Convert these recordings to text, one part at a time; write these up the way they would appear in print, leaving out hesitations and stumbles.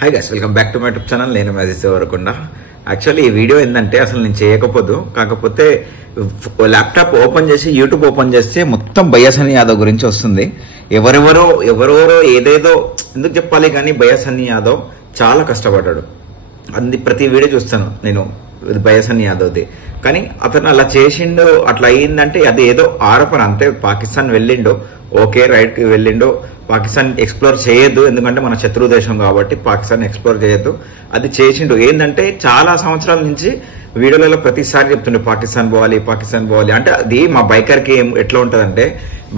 Hi guys, welcome back to my YouTube channel. నేను మజీద్ Devarakonda. Actually ఈ video ఏంటంటే అసలు నేను చేయకపోదు, కాకపోతే ల్యాప్టాప్ ఓపెన్ చేసి యూట్యూబ్ ఓపెన్ చేస్తే మొత్తం బయ్యాసని యాదవ్ గురించి వస్తుంది. ఎవరెవరో ఏదేదో ఎందుకు చెప్పాలి కానీ బయ్యాసని యాదవ్ చాలా కష్టపడ్డాడు. ప్రతి వీడియో చూస్తాను నేను బయ్యాసని యాదవ్ది. కానీ అతను అలా చేసిండు, అట్లా అయ్యిందంటే అది ఏదో ఆరోపణ అంతే. పాకిస్తాన్ వెళ్ళిండు, ఓకే రైట్ కి వెళ్ళిండు. పాకిస్తాన్ ఎక్స్ప్లోర్ చేయొద్దు, ఎందుకంటే మన శత్రు దేశం కాబట్టి పాకిస్తాన్ ఎక్స్ప్లోర్ చేయొద్దు. అది చేసిండు. ఏంటంటే చాలా సంవత్సరాల నుంచి వీడియోలలో ప్రతిసారి చెప్తుండే పాకిస్తాన్ పోవాలి అంటే అది మా బైకర్ కి ఎట్లా ఉంటదంటే,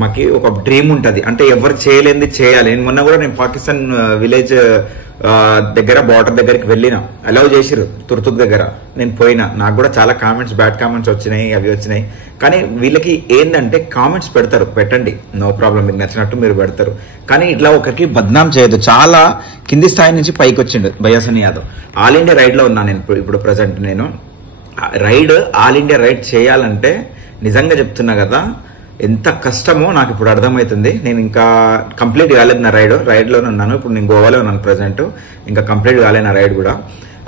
మాకి ఒక డ్రీమ్ ఉంటది, అంటే ఎవరు చేయలేంది చేయాలి. మొన్న కూడా నేను పాకిస్తాన్ విలేజ్ దగ్గర బార్డర్ దగ్గరికి వెళ్ళిన, అలౌ చేసిరు తుర్తుక్ దగ్గర. నేను పోయినా, నాకు కూడా చాలా కామెంట్స్, బ్యాడ్ కామెంట్స్ వచ్చినాయి. కానీ వీళ్ళకి ఏంటంటే కామెంట్స్ పెడతారు, పెట్టండి, నో ప్రాబ్లం, మీకు నచ్చినట్టు మీరు పెడతారు. కానీ ఇట్లా ఒకరికి బద్నాం చేయదు. చాలా కింది స్థాయి నుంచి పైకి వచ్చిండు బయ్యాసని యాదవ్. ఆల్ ఇండియా రైడ్ లో ఉన్నా నేను ఇప్పుడు ప్రెసెంట్. నేను రైడ్ ఆల్ ఇండియా రైడ్ చేయాలంటే నిజంగా చెప్తున్నా కదా, ఎంత కష్టమో నాకు ఇప్పుడు అర్థమవుతుంది. నేను ఇంకా కంప్లీట్ కాలేదు నా రైడ్లోనే ఉన్నాను. ఇప్పుడు నేను గోవాలో ఉన్నాను ప్రెసెంట్, ఇంకా కంప్లీట్ కాలేదు నా రైడ్ కూడా.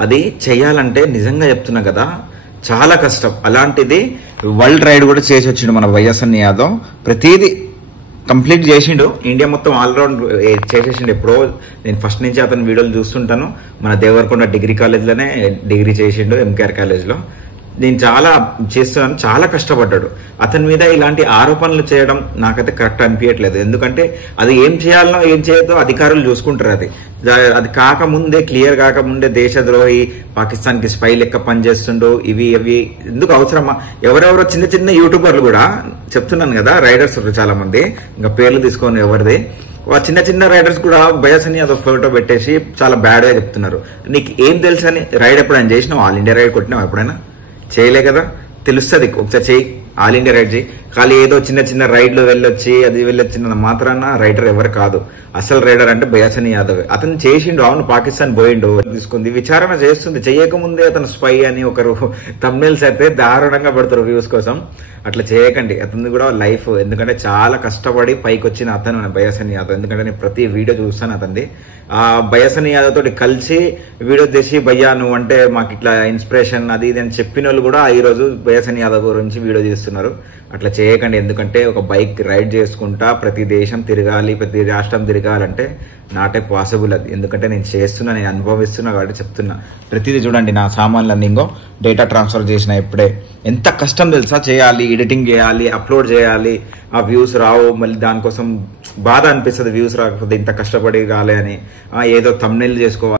అది చేయాలంటే నిజంగా చెప్తున్నా కదా, చాలా కష్టం. అలాంటిది వరల్డ్ రైడ్ కూడా చేసి వచ్చిండు మన బయ్యాసని యాదవ్. ప్రతిదీ కంప్లీట్ చేసిండు, ఇండియా మొత్తం ఆల్రౌండ్ చేసేసిండు. ఎప్పుడో నేను ఫస్ట్ నుంచి అతని వీడియోలు చూస్తుంటాను. మన దేవరకొండ డిగ్రీ కాలేజ్లోనే డిగ్రీ చేసిండు, ఎంకేఆర్ కాలేజ్లో. నేను చాలా చేస్తున్నాను, చాలా కష్టపడ్డాడు. అతని మీద ఇలాంటి ఆరోపణలు చేయడం నాకైతే కరెక్ట్ అనిపించట్లేదు. ఎందుకంటే అది ఏం చేయాలనో ఏం చేయదో అధికారులు చూసుకుంటారు. అది కాకముందే, క్లియర్ కాకముందే దేశద్రోహి, పాకిస్తాన్ కి స్పై లెక్క పనిచేస్తుండో, ఇవి ఎందుకు అవసరమా? ఎవరెవరో చిన్న చిన్న యూట్యూబర్లు కూడా చెప్తున్నాను కదా, రైడర్స్ చాలా మంది, ఇంకా పేర్లు తీసుకొని ఎవరిది, చిన్న చిన్న రైడర్స్ కూడా బయ్యాసని యాదవ్ ఫోటో పెట్టేసి చాలా బ్యాడ్ గా చెప్తున్నారు. నీకు ఏం తెలుసు అని? రైడ్ ఎప్పుడైనా చేసినావు? ఆల్ ఇండియా రైడ్ కొట్టినావు ఎప్పుడైనా? చేయలే కదా, తెలుస్తుంది. ఒకసారి చెయ్యి, ఆల్ ఇండియా రైడ్ చేయి. ఖాళీ ఏదో చిన్న చిన్న రైడ్లు వెళ్ళొచ్చిన మాత్రాన రైడర్ ఎవరు కాదు. అసలు రైడర్ అంటే బయ్యాసని యాదవ్. అతను చేసిండు, అవును పాకిస్తాన్ పోయిండు, తీసుకుంది, విచారణ చేస్తుంది. చేయకముందే అతను స్పై అని ఒకరు థంబ్నెయిల్స్ అయితే దారుణంగా పెడతారు వ్యూస్ కోసం. అట్లా చేయకండి. అతను కూడా లైఫ్, ఎందుకంటే చాలా కష్టపడి పైకి వచ్చిన అతను బయ్యాసని యాదవ్. ఎందుకంటే నేను ప్రతి వీడియో చూస్తాను అతనిది. ఆ బయ్యాసని యాదవ్ తోటి కలిసి వీడియో చేసి, భయ్యా నువ్వు అంటే మాకు ఇట్లా ఇన్స్పిరేషన్ అది ఇది అని చెప్పిన వాళ్ళు కూడా ఈ రోజు బయ్యాసని యాదవ్ గురించి వీడియో చేస్తున్నారు. అట్లా చేయకండి. ఎందుకంటే ఒక బైక్ రైడ్ చేసుకుంటా ప్రతి దేశం తిరగాలి, ప్రతి రాష్ట్రం తిరగాలంటే నాటే పాసిబుల్ అది. ఎందుకంటే నేను చేస్తున్నా, నేను అనుభవిస్తున్నా కాబట్టి చెప్తున్నా. ప్రతిదీ చూడండి, నా సామాన్లన్నీ ఇంకో డేటా ట్రాన్స్ఫర్ చేసిన ఇప్పుడే. ఎంత కష్టం తెలుసా చేయాలి, ఎడిటింగ్ చేయాలి, అప్లోడ్ చేయాలి, ఆ వ్యూస్ రావు, మళ్ళీ దానికోసం బాధ అనిపిస్తుంది వ్యూస్ రాకపోతే, ఇంత కష్టపడి కాలే అని. ఏదో థంబ్నెయిల్ చేసుకోవాలి.